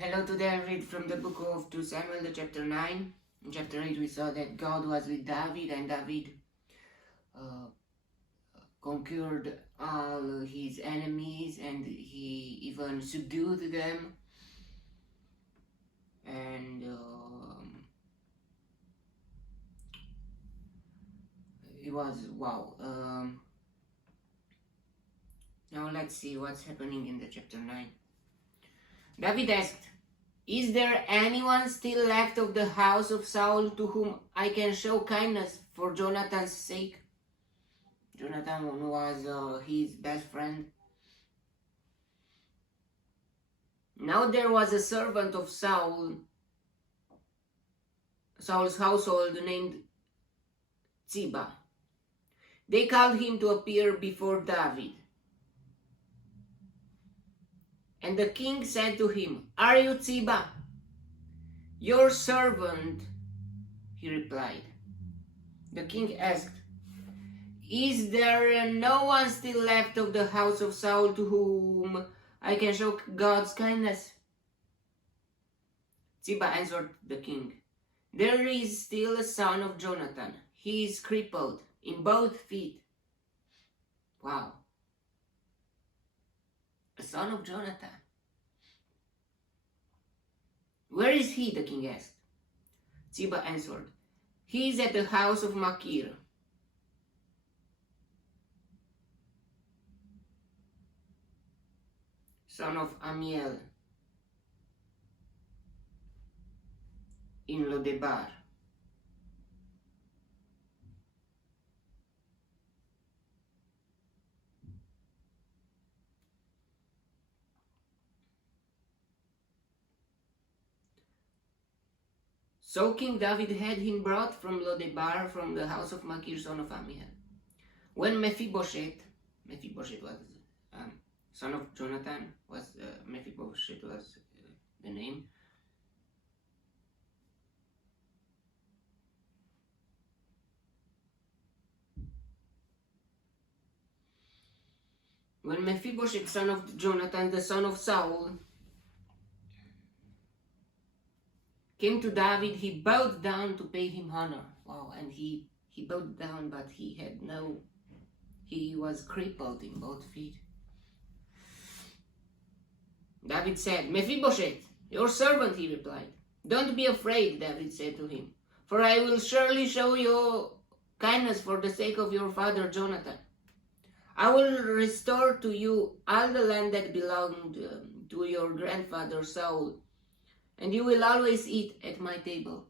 Hello, today I read from the book of 2 Samuel, the chapter 9. In chapter 8 we saw that God was with David and David uh, conquered all his enemies and he even subdued them. And it was wow. Now let's see what's happening in the chapter 9. David asked, "Is there anyone still left of the house of Saul to whom I can show kindness for Jonathan's sake?" Jonathan was his best friend. Now there was a servant of Saul's household named Ziba. They called him to appear before David. And the king said to him, "Are you Ziba?" "Your servant," he replied. The king asked, "Is there no one still left of the house of Saul to whom I can show God's kindness?" Ziba answered the king, "There is still a son of Jonathan. He is crippled in both feet." Wow. A son of Jonathan. "Where is he?" the king asked. Ziba answered, "He is at the house of Machir." Son of Amiel, in Lodebar. So King David had him brought from Lodebar, from the house of Machir, son of Amiel. When Mephibosheth was son of Jonathan, Mephibosheth was the name. When Mephibosheth, son of Jonathan, the son of Saul, came to David, he bowed down to pay him honor. Wow, and he bowed down, but he was crippled in both feet. David said, "Mephibosheth, your servant," he replied. "Don't be afraid," David said to him, "for I will surely show you kindness for the sake of your father Jonathan. I will restore to you all the land that belonged to your grandfather Saul, and you will always eat at my table."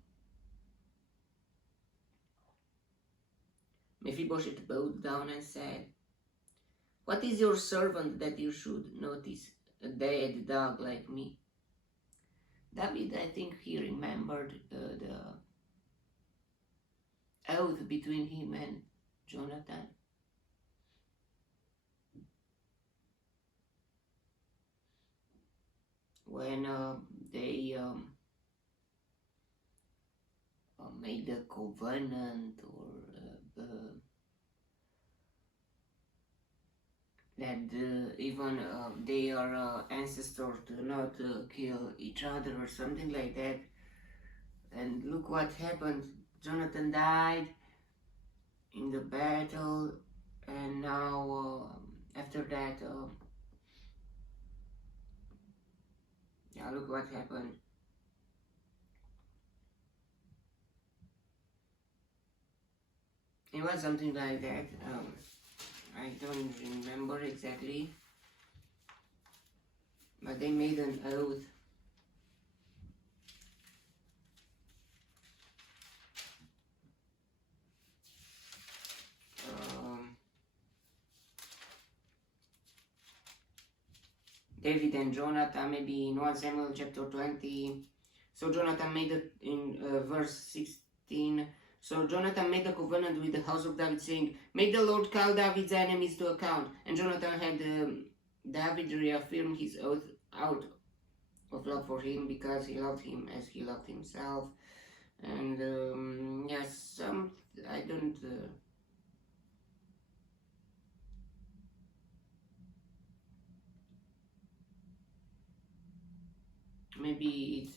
Mephibosheth bowed down and said, "What is your servant that you should notice a dead dog like me?" David, I think he remembered the oath between him and Jonathan. When they made a covenant, or that even their ancestors do not kill each other or something like that. And look what happened. Jonathan died in the battle, and now after that, yeah, look what happened. It was something like that. I don't remember exactly, but they made an oath. David and Jonathan, maybe in 1 Samuel chapter 20. So Jonathan made it in verse 16. So Jonathan made a covenant with the house of David, saying, "May the Lord call David's enemies to account." And Jonathan had David reaffirm his oath out of love for him, because he loved him as he loved himself. And yes, I don't. maybe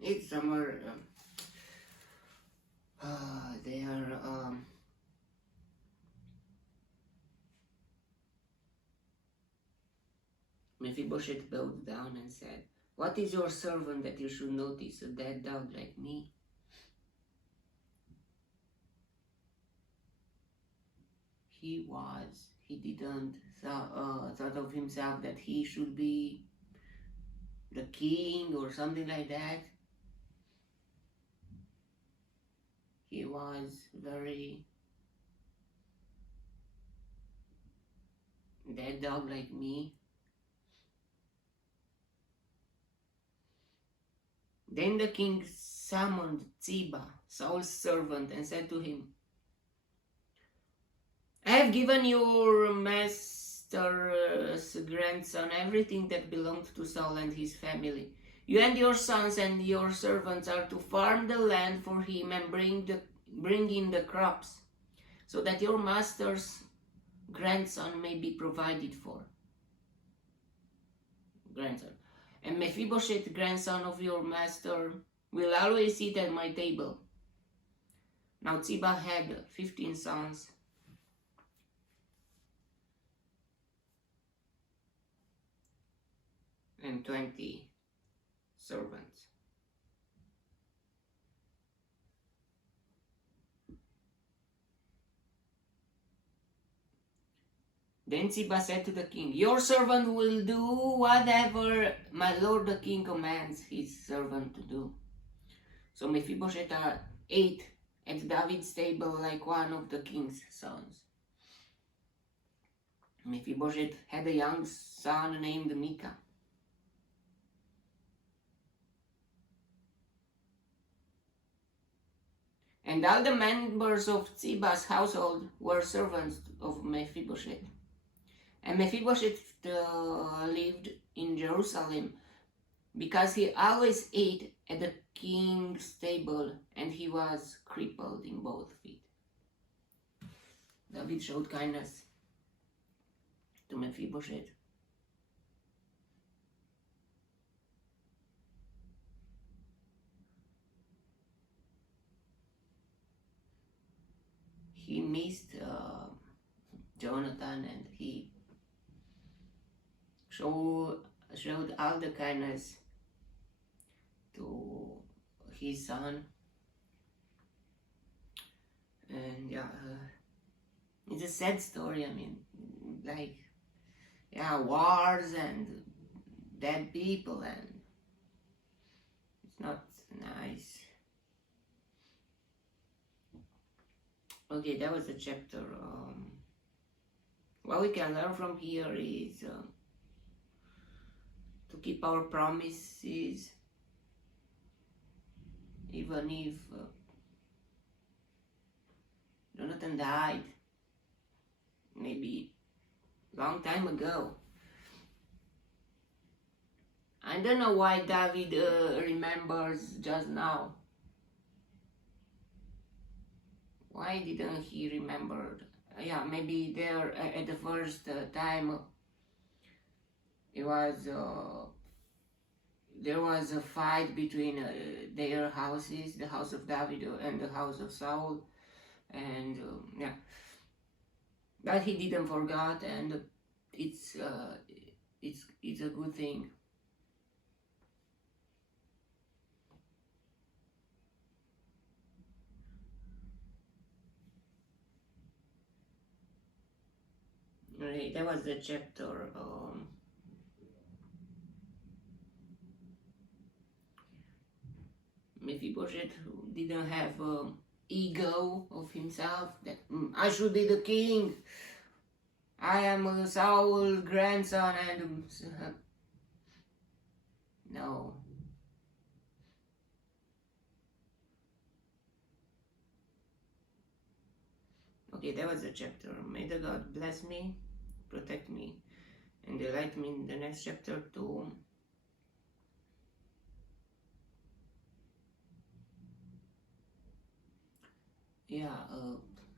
it's somewhere there. Mephibosheth bowed down and said, "What is your servant that you should notice a dead dog like me?" He didn't thought of himself that he should be the king or something like that. He was very dead dog like me. Then the king summoned Ziba, Saul's servant, and said to him, "I have given your master's grandson everything that belonged to Saul and his family. You and your sons and your servants are to farm the land for him and bring in the crops, so that your master's grandson may be provided for." Grandson. "And Mephibosheth, grandson of your master, will always eat at my table." Now Ziba had 15 sons and 20 servants. Then Ziba said to the king, "Your servant will do whatever my lord the king commands his servant to do." So Mephibosheth ate at David's table like one of the king's sons. Mephibosheth had a young son named Micah. And all the members of Ziba's household were servants of Mephibosheth. And Mephibosheth lived in Jerusalem because he always ate at the king's table, and he was crippled in both feet. David showed kindness to Mephibosheth. He missed Jonathan, and he showed all the kindness to his son. And yeah, it's a sad story. I mean, like, yeah, wars and dead people, and it's not nice. Okay, that was the chapter. What we can learn from here is to keep our promises, even if Jonathan died maybe long time ago. I don't know why David remembers just now. Why didn't he remember? Yeah, maybe there at the first time it was there was a fight between their houses, the house of David and the house of Saul, and yeah, but he didn't forget, and it's a good thing. Okay, that was the chapter. Mephibosheth didn't have ego of himself that I should be the king. I am Saul's grandson, and no. Okay, that was the chapter. May the God bless me, protect me, and delight me in the next chapter to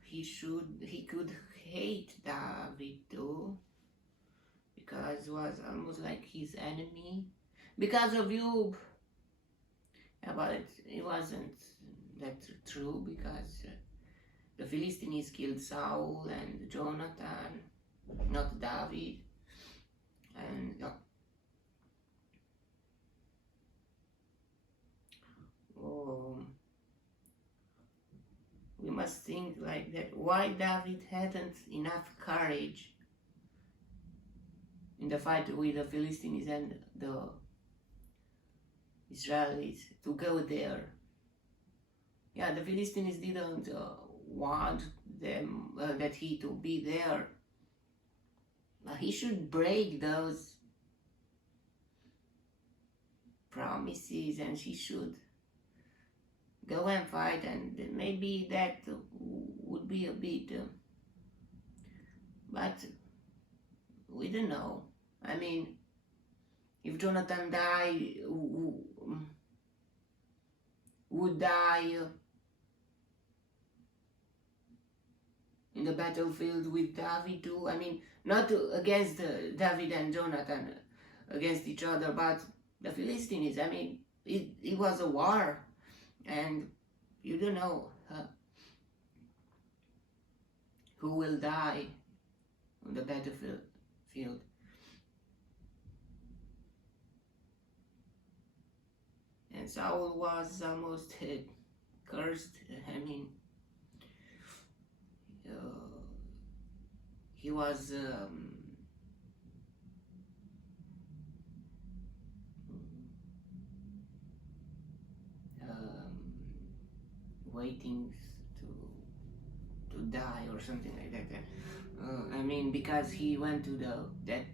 he could hate David too, because was almost like his enemy. because of you. Yeah, but it wasn't that true, because the Philistines killed Saul and Jonathan, not David. And we must think like that. Why David hadn't enough courage in the fight with the Philistines and the Israelis to go there? Yeah, the Philistines didn't want them that he to be there. He should break those promises, and he should go and fight, and maybe that would be a bit, but we don't know. I mean, if Jonathan would die in the battlefield with David too. I mean, not against David and Jonathan against each other, but the Philistines. I mean, it was a war, and you don't know who will die on the battlefield. And Saul was almost cursed. I mean, he was waiting to die or something like that. I mean, because he went to that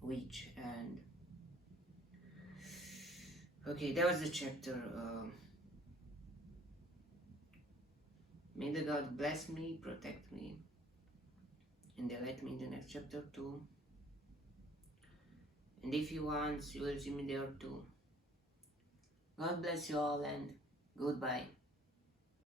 witch. And okay, that was the chapter. May the God bless me, protect me, and delight me in the next chapter too. And if you want, you will see me there too. God bless you all, and goodbye.